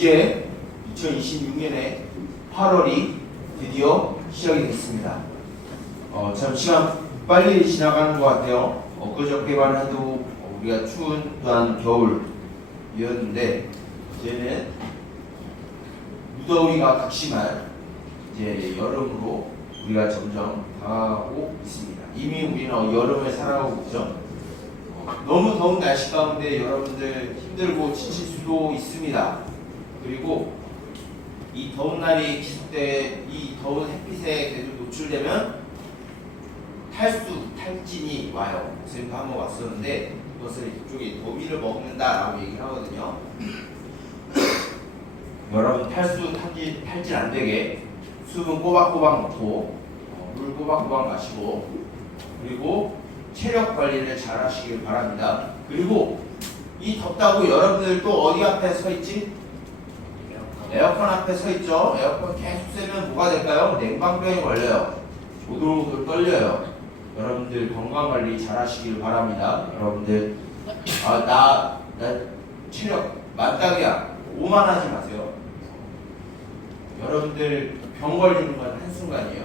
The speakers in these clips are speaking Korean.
이제 2026년에 8월이 드디어 시작이 됐습니다. 참 시간 빨리 지나가는 것 같아요. 엊그저께만 해도 우리가 추운 또한 겨울이었는데 이제는 무더위가 극심한 이제 여름으로 우리가 점점 다가가고 있습니다. 이미 우리는 여름을 살아가고 있죠. 너무 더운 날씨 가운데 여러분들 힘들고 지칠 수도 있습니다. 그리고 이 더운 날이 계속 이 더운 햇빛에 계속 노출되면 탈진이 와요. 선생님도 한번 왔었는데 그것을 이쪽에 더위를 먹는다라고 얘기를 하거든요. 여러분 탈진 안 되게 수분 꼬박꼬박 넣고 물 꼬박꼬박 마시고 그리고 체력 관리를 잘 하시길 바랍니다. 그리고 이 덥다고 여러분들 또 어디 앞에 서 있지? 에어컨 앞에 서 있죠? 에어컨 계속 쐬면 뭐가 될까요? 냉방병이 걸려요. 오돌오돌 떨려요. 여러분들 건강관리 잘 하시길 바랍니다. 여러분들 나 체력 만땅이야 오만하지 마세요. 여러분들 병 걸리는 건 한순간이에요.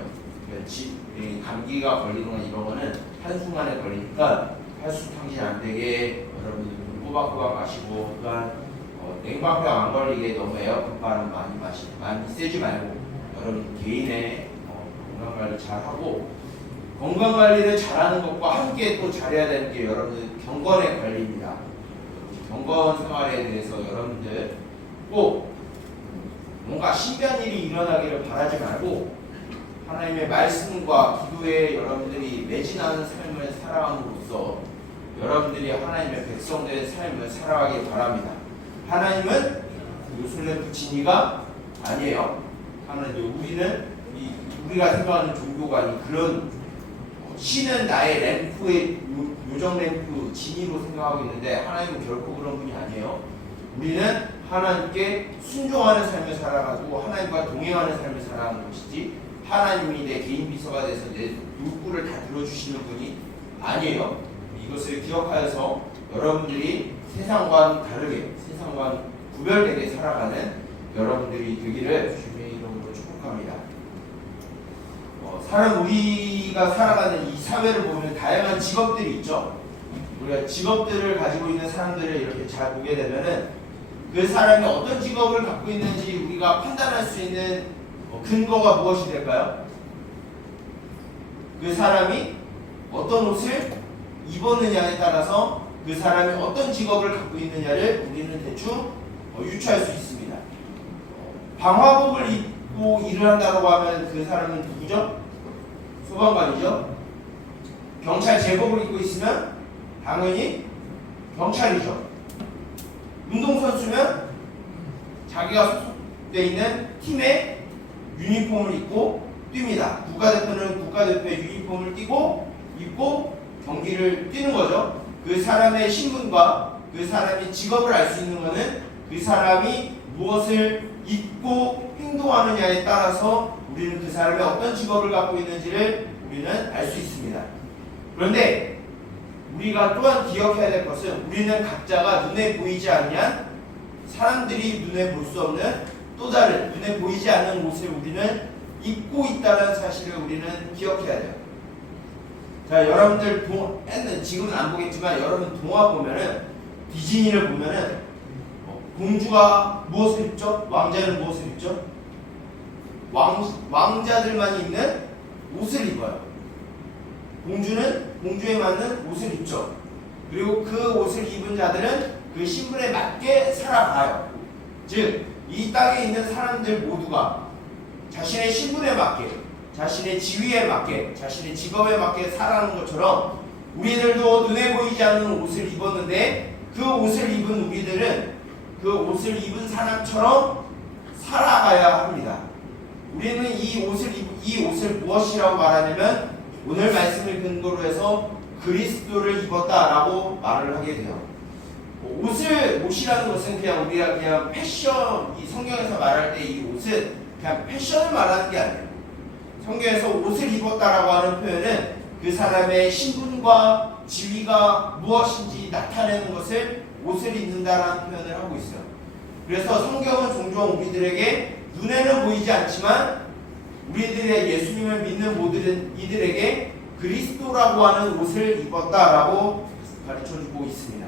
감기가 걸리는 건 이런 거는 한순간에 걸리니까 탈수탕진 안 되게 여러분들 물 꼬박꼬박 마시고 또한 냉방병 안 걸리게 너무 에어컨 바람 많이 쐬지 말고 여러분 개인의 건강관리 잘 하고 건강관리를 잘하는 것과 함께 또 잘해야 되는 게 여러분들 경건의 관리입니다. 경건 생활에 대해서 여러분들 꼭 뭔가 신비한 일이 일어나기를 바라지 말고 하나님의 말씀과 기도에 여러분들이 매진하는 삶을 살아감으로써 여러분들이 하나님의 백성된 삶을 살아가길 바랍니다. 하나님은 예루살렘 진이가 아니에요. 우리는 우리가 생각하는 종교가 아닌 그런 신은 나의 램프의 요정 램프 진이로 생각하고 있는데 하나님은 결코 그런 분이 아니에요. 우리는 하나님께 순종하는 삶을 살아가고 하나님과 동행하는 삶을 살아가는 것이지 하나님이 내 개인 비서가 돼서 내 욕구를 다 들어주시는 분이 아니에요. 이것을 기억하여서 여러분들이 세상과는 다르게 세상과는 구별되게 살아가는 여러분들이 되기를 주님의 이름으로 축복합니다. 우리가 살아가는 이 사회를 보면 다양한 직업들이 있죠. 우리가 직업들을 가지고 있는 사람들을 이렇게 잘 보게 되면은 그 사람이 어떤 직업을 갖고 있는지 우리가 판단할 수 있는 근거가 무엇이 될까요? 그 사람이 어떤 옷을 입었느냐에 따라서 그 사람이 어떤 직업을 갖고 있느냐를 우리는 대충 유추할 수 있습니다. 방화복을 입고 일을 한다고 하면 그 사람은 누구죠? 소방관이죠. 경찰 제복을 입고 있으면 당연히 경찰이죠. 운동선수면 자기가 소속되어 있는 팀의 유니폼을 입고 뜁니다. 국가대표는 국가대표의 유니폼을 입고 경기를 뛰는 거죠. 그 사람의 신분과 그 사람의 직업을 알 수 있는 것은 그 사람이 무엇을 입고 행동하느냐에 따라서 우리는 그 사람이 어떤 직업을 갖고 있는지를 우리는 알 수 있습니다. 그런데 우리가 또한 기억해야 될 것은 우리는 각자가 눈에 보이지 않는 사람들이 눈에 볼 수 없는 또 다른 눈에 보이지 않는 옷을 우리는 입고 있다는 사실을 우리는 기억해야 돼요. 자, 여러분들 지금은 안 보겠지만 여러분 동화 보면은 디즈니를 보면은 공주가 무엇을 입죠? 왕자는 무엇을 입죠? 왕자들만 입는 옷을 입어요. 공주는 공주에 맞는 옷을 입죠. 그리고 그 옷을 입은 자들은 그 신분에 맞게 살아가요. 즉, 이 땅에 있는 사람들 모두가 자신의 신분에 맞게, 자신의 지위에 맞게, 자신의 직업에 맞게 살아가는 것처럼 우리들도 눈에 보이지 않는 옷을 입었는데 그 옷을 입은 우리들은 그 옷을 입은 사람처럼 살아가야 합니다. 우리는 이 옷을 무엇이라고 말하냐면 오늘 말씀을 근거로 해서 그리스도를 입었다라고 말을 하게 돼요. 옷이라는 것은 그냥 우리가 그냥 패션, 이 성경에서 말할 때 이 옷은 그냥 패션을 말하는 게 아니에요. 성경에서 옷을 입었다라고 하는 표현은 그 사람의 신분과 지위가 무엇인지 나타내는 것을 옷을 입는다라는 표현을 하고 있어요. 그래서 성경은 종종 우리들에게 눈에는 보이지 않지만 우리들의 예수님을 믿는 모든 이들에게 그리스도라고 하는 옷을 입었다라고 가르쳐주고 있습니다.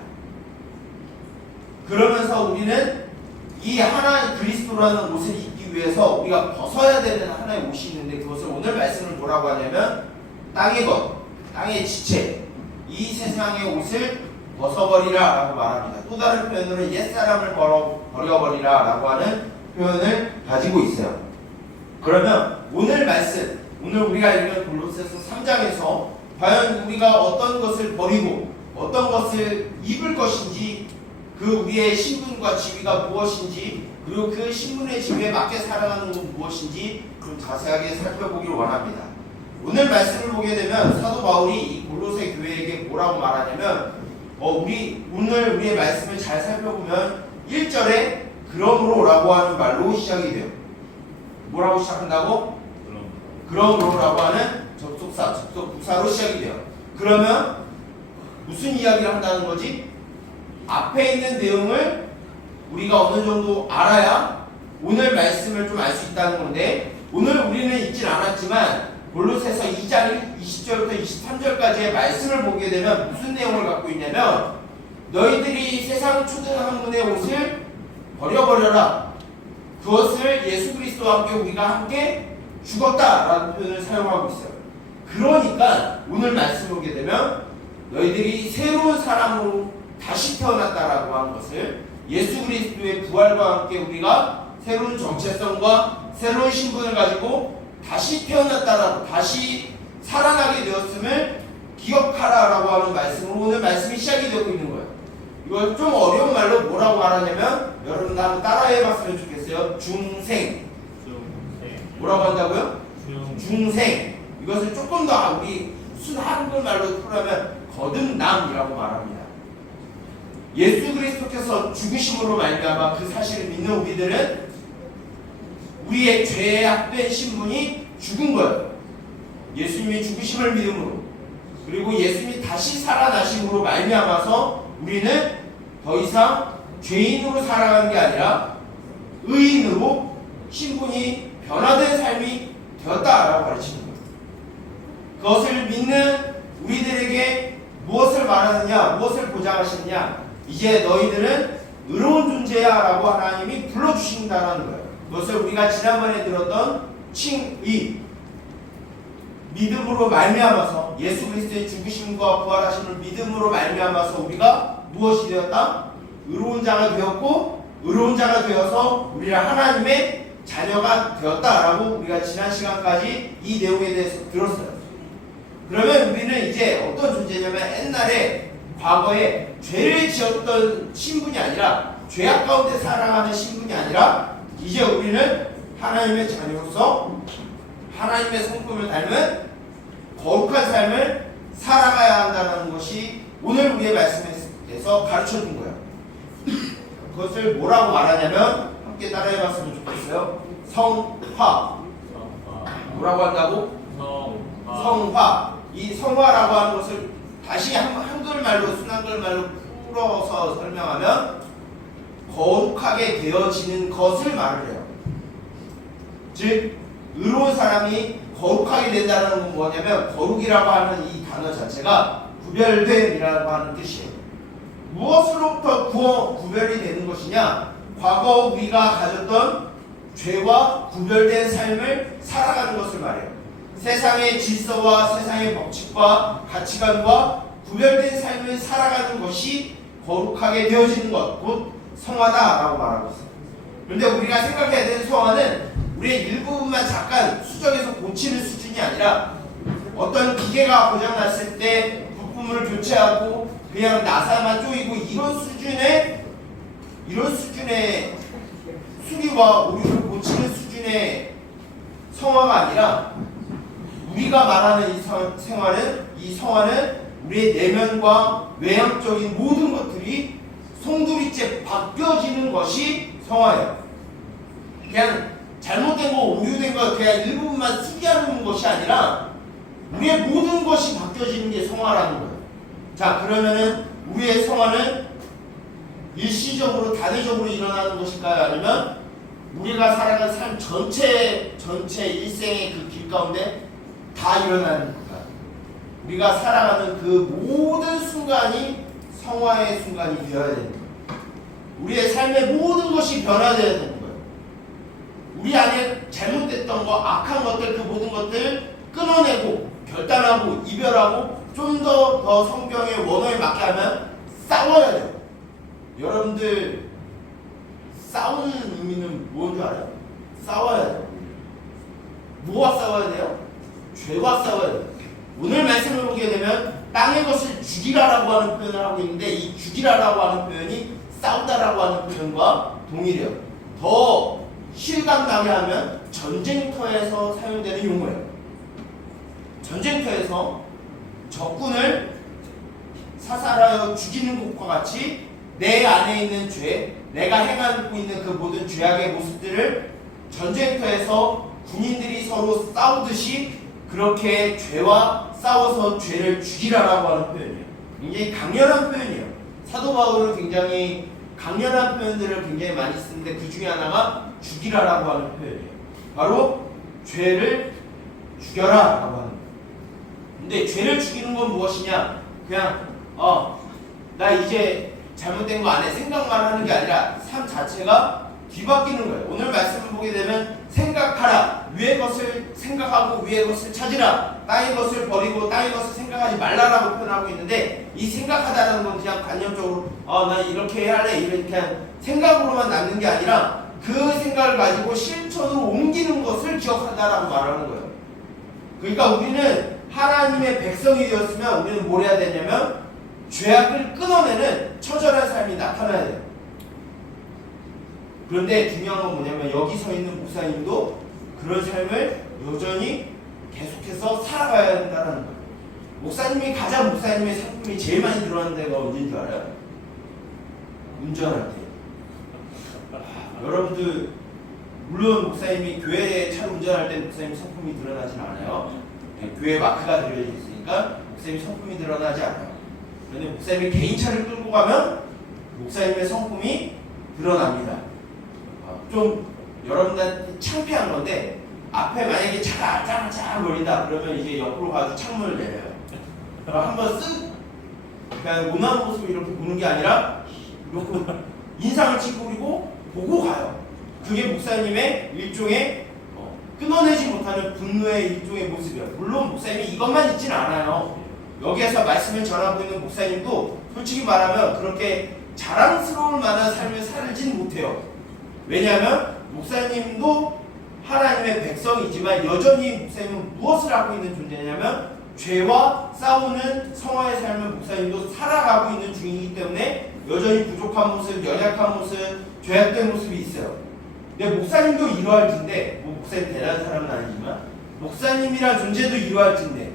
그러면서 우리는 이 하나의 그리스도라는 옷을 입기 위해서 우리가 벗어야 되는 하나의 옷이 있는데 그것을 오늘 말씀을 뭐라고 하냐면 땅의 것, 땅의 지체, 이 세상의 옷을 벗어버리라 라고 말합니다. 또 다른 표현으로 옛사람을 버려버리라 라고 하는 표현을 가지고 있어요. 그러면 오늘 말씀, 오늘 우리가 읽은 골로새서 3장에서 과연 우리가 어떤 것을 버리고 어떤 것을 입을 것인지, 그 우리의 신분과 지위가 무엇인지, 그리고 그 신분의 지위에 맞게 살아가는 건 무엇인지 좀 자세하게 살펴보기를 원합니다. 오늘 말씀을 보게 되면 사도 바울이 이 골로새 교회에게 뭐라고 말하냐면 오늘 우리의 말씀을 잘 살펴보면 1절에 그러므로 라고 하는 말로 시작이 돼요. 뭐라고 시작한다고? 그러므로 라고 하는 접속사, 접속부사로 시작이 돼요. 그러면 무슨 이야기를 한다는 거지? 앞에 있는 내용을 우리가 어느 정도 알아야 오늘 말씀을 좀 알 수 있다는 건데, 오늘 우리는 읽진 않았지만 골로새서 2장 20절부터 23절까지의 말씀을 보게 되면 무슨 내용을 갖고 있냐면, 너희들이 세상 초등학문의 옷을 버려버려라. 그것을 예수 그리스도와 함께 우리가 함께 죽었다라는 표현을 사용하고 있어요. 그러니까 오늘 말씀을 보게 되면 너희들이 새로운 사람으로 다시 태어났다라고 하는 것을, 예수 그리스도의 부활과 함께 우리가 새로운 정체성과 새로운 신분을 가지고 다시 태어났다라고, 다시 살아나게 되었음을 기억하라라고 하는 말씀으로 오늘 말씀이 시작이 되고 있는 거예요. 이걸 좀 어려운 말로 뭐라고 말하냐면, 여러분 한번 따라해봤으면 좋겠어요. 중생. 뭐라고 한다고요? 중생. 이것을 조금 더 우리 순 한국말로 풀어면 거듭남이라고 말합니다. 예수 그리스도께서 죽으심으로 말미암아 그 사실을 믿는 우리들은 우리의 죄에 합된 신분이 죽은 거예요. 예수님이 죽으심을 믿음으로, 그리고 예수님이 다시 살아나심으로 말미암아서 우리는 더 이상 죄인으로 살아가는 게 아니라 의인으로 신분이 변화된 삶이 되었다라고 가르치는 거예요. 그것을 믿는 우리들에게 무엇을 말하느냐, 무엇을 보장하시느냐, 이제 너희들은 의로운 존재야 라고 하나님이 불러주신다는 거예요. 그것을 우리가 지난번에 들었던 칭의, 믿음으로 말미암아서, 예수 그리스도의 죽으심과 부활하심을 믿음으로 말미암아서 우리가 무엇이 되었다? 의로운 자가 되었고, 의로운 자가 되어서 우리가 하나님의 자녀가 되었다라고 우리가 지난 시간까지 이 내용에 대해서 들었어요. 그러면 우리는 이제 어떤 존재냐면, 옛날에 과거에 죄를 지었던 신분이 아니라, 죄악 가운데 살아가는 신분이 아니라, 이제 우리는 하나님의 자녀로서 하나님의 성품을 닮은 거룩한 삶을 살아가야 한다는 것이 오늘 우리의 말씀에서 가르쳐준 거예요. 그것을 뭐라고 말하냐면, 함께 따라해봤으면 좋겠어요. 성화. 뭐라고 한다고? 성화. 이 성화라고 하는 것을 다시 한글말로, 순한글말로 풀어서 설명하면 거룩하게 되어지는 것을 말을 해요. 즉 의로운 사람이 거룩하게 된다는 건 뭐냐면, 거룩이라고 하는 이 단어 자체가 구별됨이라고 하는 뜻이에요. 무엇으로부터 구별이 되는 것이냐? 과거 우리가 가졌던 죄와 구별된 삶을 살아가는 것을 말해요. 세상의 질서와 세상의 법칙과 가치관과 구별된 삶을 살아가는 것이 거룩하게 되어지는 것, 곧 성화다라고 말하고 있어요. 그런데 우리가 생각해야 되는 성화는 우리의 일부분만 잠깐 수정해서 고치는 수준이 아니라, 어떤 기계가 고장났을 때 부품을 교체하고 그냥 나사만 조이고 이런 수준의 수리와 오류를 고치는 수준의 성화가 아니라, 우리가 말하는 이 성화는 우리의 내면과 외향적인 모든 것들이 송두리째 바뀌어지는 것이 성화예요. 그냥 잘못된 거, 오류된 거 그냥 일부분만 수리하는 것이 아니라 우리의 모든 것이 바뀌어지는 게 성화라는 거예요. 자, 그러면은 우리의 성화는 일시적으로 단회적으로 일어나는 것일까요? 아니면 우리가 살아가는 삶 전체 일생의 그 길 가운데 다 일어나는 것일까요? 우리가 살아가는 그 모든 순간이 성화의 순간이 되어야 되는 거예요. 우리의 삶의 모든 것이 변화되어야 되는 거예요. 우리 안에 잘못됐던 거, 악한 것들, 그 모든 것들 끊어내고 결단하고 이별하고 좀 더 성경의 원어에 맞게 하면 싸워야 돼요. 여러분들 싸우는 의미는 뭔 줄 알아요? 싸워야 돼요. 뭐와 싸워야 돼요? 죄와 싸워야 돼요. 오늘 말씀을 보게 되면 땅의 것을 죽이라라고 하는 표현을 하고 있는데 이 죽이라라고 하는 표현이 싸우다라고 하는 표현과 동일해요. 더 실감나게 하면 전쟁터에서 사용되는 용어예요. 전쟁터에서 적군을 사살하여 죽이는 것과 같이 내 안에 있는 죄, 내가 행하고 있는 그 모든 죄악의 모습들을 전쟁터에서 군인들이 서로 싸우듯이 그렇게 죄와 싸워서 죄를 죽이라라고 하는 표현이에요. 굉장히 강렬한 표현이에요. 사도 바울은 굉장히 강렬한 표현들을 굉장히 많이 쓰는데 그 중에 하나가 죽이라라고 하는 표현이에요. 바로 죄를 죽여라라고 하는 거예요. 근데 죄를 죽이는 건 무엇이냐? 그냥 나 이제 잘못된 거 안 해 생각만 하는 게 아니라 삶 자체가 뒤바뀌는 거예요. 오늘 말씀을 보게 되면 생각하라. 위의 것을 생각하고 위의 것을 찾으라. 땅의 것을 버리고 땅의 것을 생각하지 말라라고 표현하고 있는데 이 생각하다라는 건 그냥 관념적으로 나 이렇게 해야 할래 이렇게 그냥 생각으로만 남는 게 아니라 그 생각을 가지고 실천으로 옮기는 것을 기억한다라고 말하는 거예요. 그러니까 우리는 하나님의 백성이 되었으면 우리는 뭘 해야 되냐면 죄악을 끊어내는 처절한 삶이 나타나야 돼요. 그런데 중요한 건 뭐냐면 여기 서 있는 목사님도 그런 삶을 여전히 계속해서 살아가야 된다는 거예요. 목사님의 상품이 제일 많이 들어가는 데가 언제인 줄 알아요? 운전할 때. 여러분들 물론 목사님이 교회에 차를 운전할 때 목사님 상품이 드러나진 않아요. 교회 마크가 들여져 있으니까 목사님 성품이 드러나지 않아요. 그런데 목사님이 개인차를 끌고 가면 목사님의 성품이 드러납니다. 좀 여러분들한테 창피한 건데 앞에 만약에 차가 짱짱 걸린다 그러면 이제 옆으로 가서 창문을 내려요. 한번 쓱 그냥 원하는 모습을 이렇게 보는 게 아니라 이렇게 인상을 찌푸리고 보고 가요. 그게 목사님의 일종의 끊어내지 못하는 분노의 일종의 모습이에요. 물론 목사님이 이것만 있지는 않아요. 여기에서 말씀을 전하고 있는 목사님도 솔직히 말하면 그렇게 자랑스러울 만한 삶을 살진 못해요. 왜냐하면 목사님도 하나님의 백성이지만 여전히 목사님은 무엇을 하고 있는 존재냐면 죄와 싸우는 성화의 삶을 목사님도 살아가고 있는 중이기 때문에 여전히 부족한 모습, 연약한 모습, 죄악된 모습이 있어요. 근데 목사님도 이러할 텐데 목사님 대단한 사람은 아니지만 목사님이란 존재도 이러할 텐데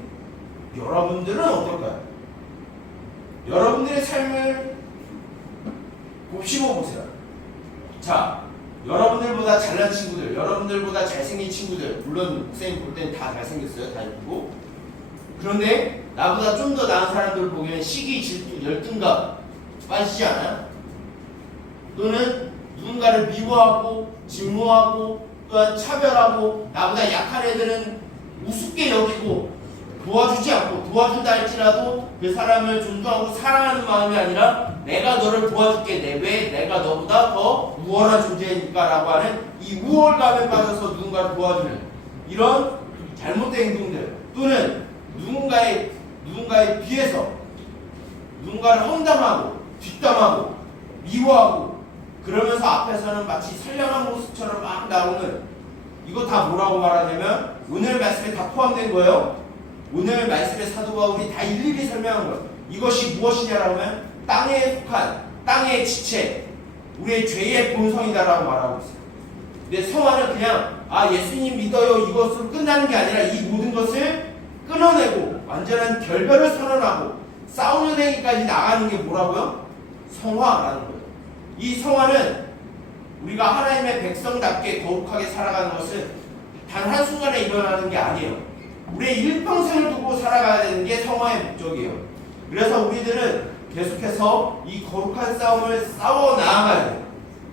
여러분들은 어떨까요? 여러분들의 삶을 곱씹어 보세요. 자, 여러분들보다 잘난 친구들, 여러분들보다 잘생긴 친구들, 물론 목사님 볼 때는 다 잘생겼어요. 다 이쁘고. 그런데 나보다 좀 더 나은 사람들 보면 시기, 질투, 열등감 빠지지 않아요? 또는 누군가를 미워하고 증오하고 또한 차별하고 나보다 약한 애들은 우습게 여기고 도와주지 않고 도와준다 할지라도 그 사람을 존중하고 사랑하는 마음이 아니라 내가 너를 도와줄게 왜 내가 너보다 더 우월한 존재니까 라고 하는 이 우월감에 빠져서 누군가를 도와주는 이런 잘못된 행동들 또는 누군가의 뒤에서 누군가를 험담하고 뒷담하고 미워하고 그러면서 앞에서는 마치 선량한 모습처럼 막 나오는 이거 다 뭐라고 말하냐면 오늘 말씀에 다 포함된 거예요. 오늘 말씀의 사도 바울이 다 일일이 설명한 거예요. 이것이 무엇이냐라고 하면 땅에 속한 땅의 지체 우리의 죄의 본성이다라고 말하고 있어요. 근데 성화는 그냥 예수님 믿어요 이것으로 끝나는 게 아니라 이 모든 것을 끊어내고 완전한 결별을 선언하고 싸우는 행위까지 나가는 게 뭐라고요? 성화라는 거예요. 이 성화는 우리가 하나님의 백성답게 거룩하게 살아가는 것은 단 한순간에 일어나는 게 아니에요. 우리의 일평생을 두고 살아가야 되는 게 성화의 목적이에요. 그래서 우리들은 계속해서 이 거룩한 싸움을 싸워 나아가야 돼요.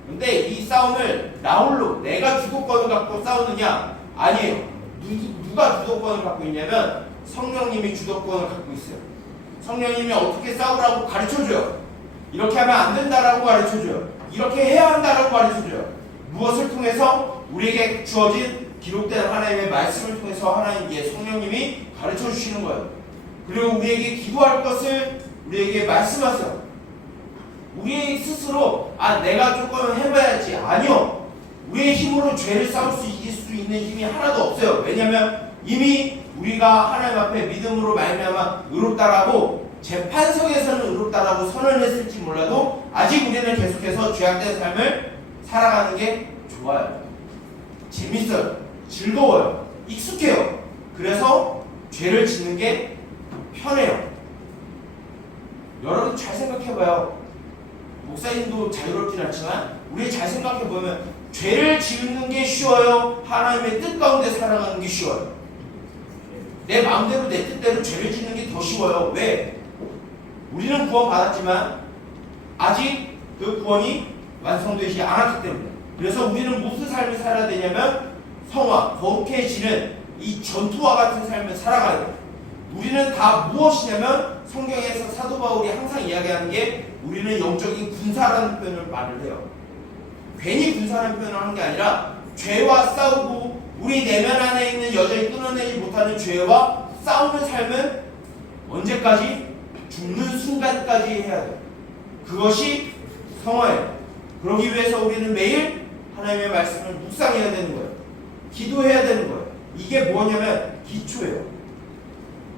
근데 이 싸움을 나 홀로 내가 주도권을 갖고 싸우느냐? 아니에요. 누가 주도권을 갖고 있냐면 성령님이 주도권을 갖고 있어요. 성령님이 어떻게 싸우라고 가르쳐줘요. 이렇게 하면 안 된다라고 가르쳐줘요. 이렇게 해야 한다라고 가르쳐줘요. 무엇을 통해서? 우리에게 주어진 기록된 하나님의 말씀을 통해서 하나님께 성령님이 가르쳐 주시는 거예요. 그리고 우리에게 기도할 것을 우리에게 말씀하세요. 우리 스스로 내가 조금 해봐야지. 아니요. 우리의 힘으로 죄를 싸울 수 이길 수 있는 힘이 하나도 없어요. 왜냐하면 이미 우리가 하나님 앞에 믿음으로 말미암아 의롭다라고 재판석에서는 의롭다라고 선언했을지 몰라도 아직 우리는 계속해서 죄악된 삶을 살아가는 게 좋아요. 재밌어요. 즐거워요. 익숙해요. 그래서 죄를 짓는 게 편해요. 여러분 잘 생각해봐요. 목사님도 자유롭진 않지만 우리 잘 생각해보면 죄를 지는 게 쉬워요? 하나님의 뜻 가운데 살아가는 게 쉬워요? 내 마음대로 내 뜻대로 죄를 짓는 게 더 쉬워요. 왜? 우리는 구원받았지만 아직 그 구원이 완성되지 않았기 때문에. 그래서 우리는 무슨 삶을 살아야 되냐면 성화, 거룩해지는 이 전투와 같은 삶을 살아가야 돼요. 우리는 다 무엇이냐면 성경에서 사도 바울이 항상 이야기하는 게 우리는 영적인 군사라는 표현을 말을 해요. 괜히 군사라는 표현을 하는 게 아니라 죄와 싸우고 우리 내면 안에 있는 여전히 끊어내지 못하는 죄와 싸우는 삶은 언제까지? 죽는 순간까지 해야 돼요. 그것이 성화예요. 그러기 위해서 우리는 매일 하나님의 말씀을 묵상해야 되는 거예요. 기도해야 되는 거예요. 이게 뭐냐면 기초예요.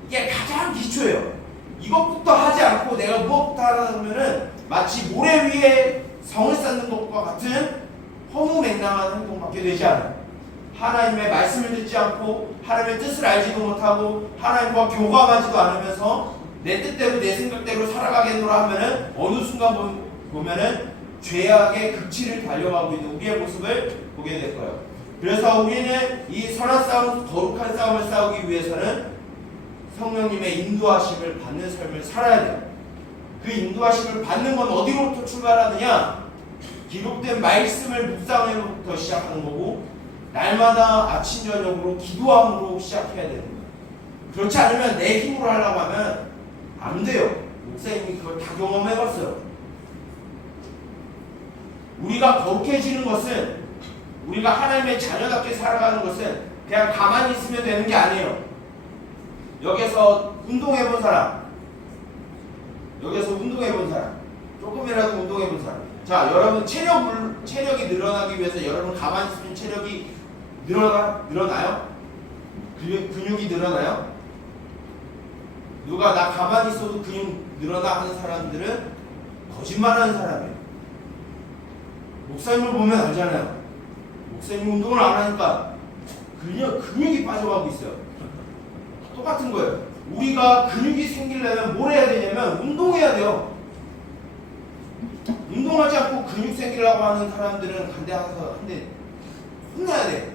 이게 가장 기초예요. 이것부터 하지 않고 내가 무엇부터 하냐면은 마치 모래 위에 성을 쌓는 것과 같은 허무맹랑한 행동밖에 되지 않아요. 하나님의 말씀을 듣지 않고 하나님의 뜻을 알지도 못하고 하나님과 교감하지도 않으면서 내 뜻대로 내 생각대로 살아가겠노라 하면은 어느 순간 보면은 죄악의 극치를 달려가고 있는 우리의 모습을 보게 될 거예요. 그래서 우리는 이 선한 싸움, 거룩한 싸움을 싸우기 위해서는 성령님의 인도하심을 받는 삶을 살아야 돼요. 그 인도하심을 받는 건 어디로부터 출발하느냐? 기록된 말씀을 묵상으로부터 시작하는 거고 날마다 아침 저녁으로 기도함으로 시작해야 되는 거예요. 그렇지 않으면 내 힘으로 하려고 하면 안 돼요. 목사님이 그걸 다 경험해봤어요. 우리가 거룩해지는 것은 우리가 하나님의 자녀답게 살아가는 것은 그냥 가만히 있으면 되는 게 아니에요. 여기서 운동해본 사람, 조금이라도 운동해본 사람. 자, 여러분 체력이 늘어나기 위해서 여러분 가만히 있으면 체력이 늘어나요? 근육이 늘어나요? 누가 나 가만히 있어도 근육 늘어나 하는 사람들은 거짓말하는 사람이에요. 목사님을 보면 알잖아요. 목사님 운동을 안 하니까 근육이 빠져가고 있어요. 똑같은 거예요. 우리가 근육이 생기려면 뭘 해야 되냐면 운동해야 돼요. 운동하지 않고 근육 생기려고 하는 사람들은 한대 혼나야 돼.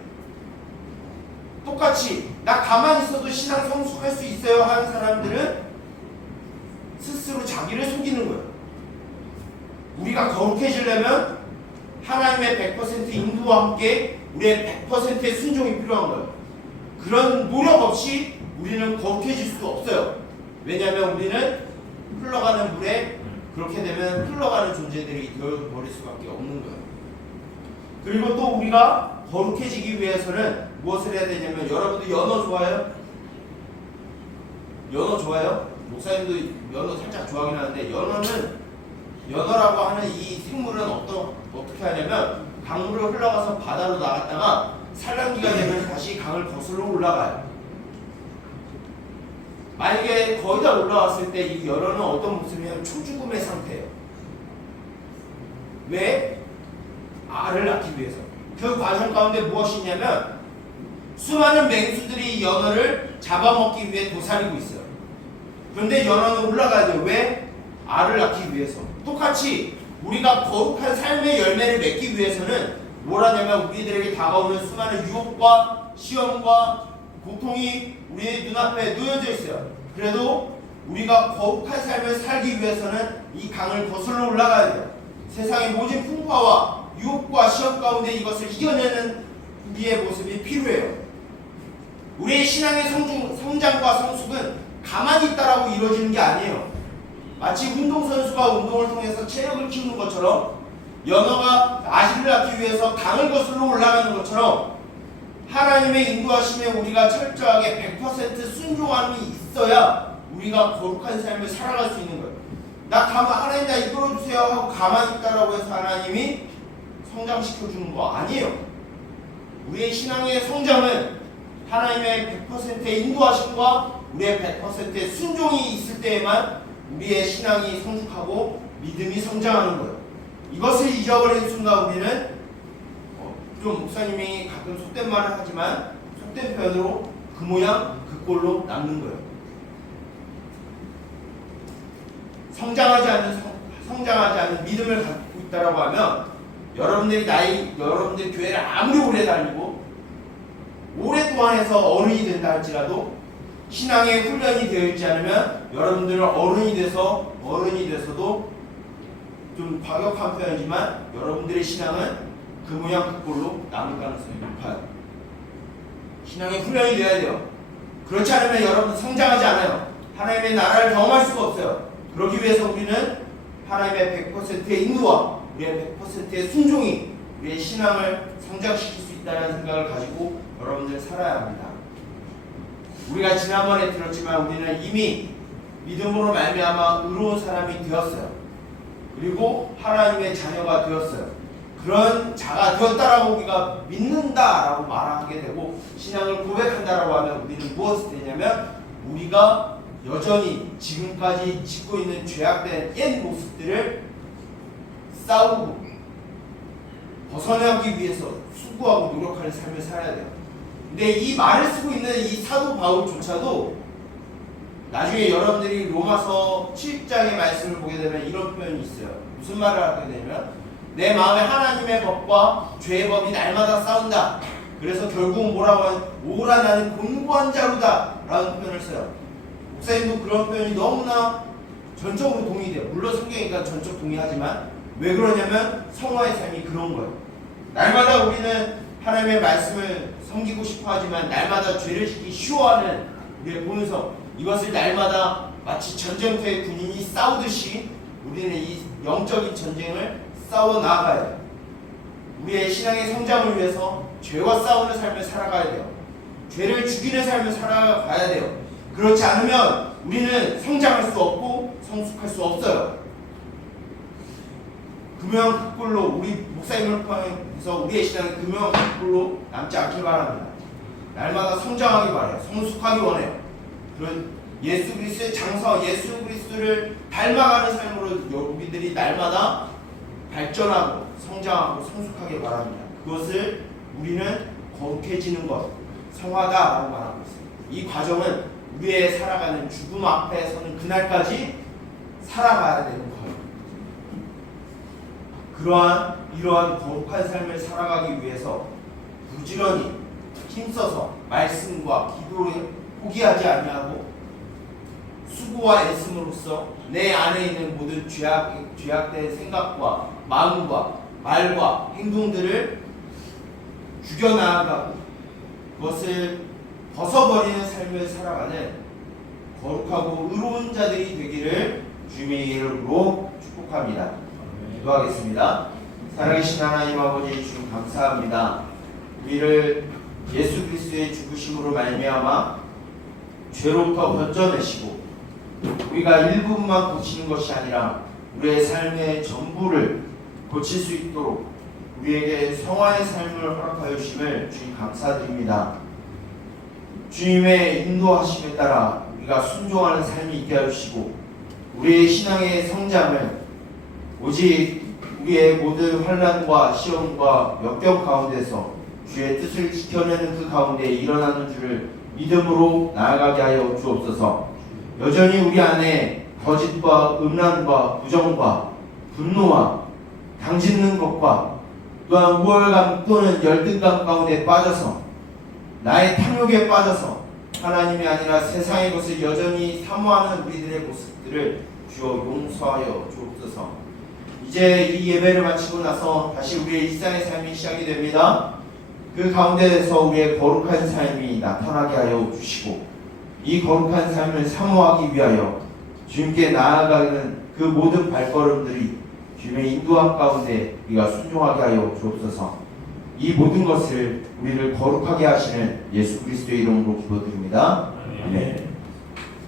똑같이 나 가만히 있어도 신앙 성숙할 수 있어요 하는 사람들은 스스로 자기를 속이는 거예요. 우리가 거룩해지려면 하나님의 100% 인도와 함께 우리의 100%의 순종이 필요한 거예요. 그런 노력 없이 우리는 거룩해질 수 없어요. 왜냐하면 우리는 흘러가는 물에 그렇게 되면 흘러가는 존재들이 되어버릴 수밖에 없는 거예요. 그리고 또 우리가 거룩해지기 위해서는 무엇을 해야 되냐면 여러분들 연어 좋아해요? 연어 좋아해요? 목사님도 연어 살짝 좋아하긴 하는데 연어라고 하는 이 생물은 어떻게 하냐면 강물을 흘러가서 바다로 나갔다가 산란기가 되면 다시 강을 거슬러 올라가요. 만약에 거의 다 올라왔을 때 이 연어는 어떤 모습이냐면 초죽음의 상태예요. 왜? 알을 낳기 위해서. 그 과정 가운데 무엇이 있냐면 수많은 맹수들이 이 연어를 잡아먹기 위해 도사리고 있어요. 그런데 연어는 올라가야 돼요. 왜? 알을 낳기 위해서. 똑같이 우리가 거룩한 삶의 열매를 맺기 위해서는 뭘 하냐면 우리들에게 다가오는 수많은 유혹과 시험과 고통이 우리의 눈앞에 놓여져 있어요. 그래도 우리가 거룩한 삶을 살기 위해서는 이 강을 거슬러 올라가야 돼요. 세상의 모든 풍파와 유혹과 시험 가운데 이것을 이겨내는 우리의 모습이 필요해요. 우리의 신앙의 성장과 성숙은 가만히 있다라고 이루어지는 게 아니에요. 마치 운동선수가 운동을 통해서 체력을 키우는 것처럼, 연어가 아시를 낳기 위해서 강을 거슬러 올라가는 것처럼, 하나님의 인도하심에 우리가 철저하게 100% 순종함이 있어야 우리가 거룩한 삶을 살아갈 수 있는 거예요. 하나님 나 이끌어주세요 하고 가만히 있다라고 해서 하나님이 성장시켜주는 거 아니에요. 우리의 신앙의 성장은 하나님의 100%의 인도하심과 우리의 100%의 순종이 있을 때에만 우리의 신앙이 성숙하고 믿음이 성장하는 거예요. 이것을 잊어버린 순간 우리는 좀 목사님이 가끔 속된 말을 하지만 속된 표현으로 그 모양 그 꼴로 남는 거예요. 성장하지 않은 믿음을 갖고 있다라고 하면 여러분들이 교회를 아무리 오래 다니고 오랫동안 해서 어른이 된다 할지라도 신앙의 훈련이 되어 있지 않으면 여러분들은 어른이 돼서도 좀 과격한 표현이지만 여러분들의 신앙은 그 모양 그 꼴로 남을 가능성이 높아요. 신앙의 훈련이 되어야 돼요. 그렇지 않으면 여러분들 성장하지 않아요. 하나님의 나라를 경험할 수가 없어요. 그러기 위해서 우리는 하나님의 100%의 인도와 우리의 100%의 순종이 우리의 신앙을 성장시킬 수 있다는 생각을 가지고 여러분들 살아야 합니다. 우리가 지난번에 들었지만 우리는 이미 믿음으로 말미암아 의로운 사람이 되었어요. 그리고 하나님의 자녀가 되었어요. 그런 자가 되었다라고 우리가 믿는다라고 말하게 되고 신앙을 고백한다라고 하면 우리는 무엇이 되냐면 우리가 여전히 지금까지 짓고 있는 죄악된 옛 모습들을 싸우고 벗어나기 위해서 수고하고 노력하는 삶을 살아야 돼요. 근데 이 말을 쓰고 있는 이 사도 바울조차도 나중에 여러분들이 로마서 7장의 말씀을 보게 되면 이런 표현이 있어요. 무슨 말을 하게 되냐면 내 마음에 하나님의 법과 죄의 법이 날마다 싸운다. 그래서 결국 뭐라고 하면 오라 나는 곤고한 자루다 라는 표현을 써요. 목사님도 그런 표현이 너무나 전적으로 동의돼요. 물론 성경이니까 전적 동의하지만 왜 그러냐면 성화의 삶이 그런 거예요. 날마다 우리는 하나님의 말씀을 섬기고 싶어 하지만 날마다 죄를 짓기 쉬워하는 우리의 본성, 이것을 날마다 마치 전쟁터의 군인이 싸우듯이 우리는 이 영적인 전쟁을 싸워 나가야 돼요. 우리의 신앙의 성장을 위해서 죄와 싸우는 삶을 살아가야 돼요. 죄를 죽이는 삶을 살아가야 돼요. 그렇지 않으면 우리는 성장할 수 없고 성숙할 수 없어요. 금요일꼴로 우리 목사님을 포함해서 우리의 신앙이 금요일꼴로 남지 않길 바랍니다. 날마다 성장하기 바라요. 성숙하기 원해요. 그런 예수 그리스도의 장사, 예수 그리스도를 닮아가는 삶으로 우리들이 날마다 발전하고 성장하고 성숙하길 바랍니다. 그것을 우리는 거룩해지는 것, 성화다라고 말하고 있습니다. 이 과정은 우리의 살아가는 죽음 앞에 서는 그날까지 살아가야 되는 거예요. 이러한 거룩한 삶을 살아가기 위해서 부지런히 힘써서 말씀과 기도를 포기하지 아니하고 수고와 애씀으로써 내 안에 있는 모든 죄악된 생각과 마음과 말과 행동들을 죽여나가고 그것을 벗어버리는 삶을 살아가는 거룩하고 의로운 자들이 되기를 주님의 이름으로 축복합니다. 기도하겠습니다. 살아계신 하나님 아버지 주님 감사합니다. 우리를 예수 그리스도의 죽으심으로 말미암아 죄로부터 건져내시고 우리가 일부분만 고치는 것이 아니라 우리의 삶의 전부를 고칠 수 있도록 우리에게 성화의 삶을 허락하여 주심을 주님 감사드립니다. 주님의 인도하심에 따라 우리가 순종하는 삶이 있게 하시고 우리의 신앙의 성장을 오직 우리의 모든 환난과 시험과 역경 가운데서 주의 뜻을 지켜내는 그 가운데 일어나는 줄을 믿음으로 나아가게 하여 주옵소서. 여전히 우리 안에 거짓과 음란과 부정과 분노와 당짓는 것과 또한 우월감 또는 열등감 가운데 빠져서 나의 탐욕에 빠져서 하나님이 아니라 세상의 것을 여전히 사모하는 우리들의 모습들을 주여 용서하여 주옵소서. 이제 이 예배를 마치고 나서 다시 우리의 일상의 삶이 시작이 됩니다. 그 가운데에서 우리의 거룩한 삶이 나타나게 하여 주시고 이 거룩한 삶을 사모하기 위하여 주님께 나아가는 그 모든 발걸음들이 주님의 인도함 가운데 우리가 순종하게 하여 주옵소서. 이 모든 것을 우리를 거룩하게 하시는 예수 그리스도의 이름으로 기도드립니다. 아멘.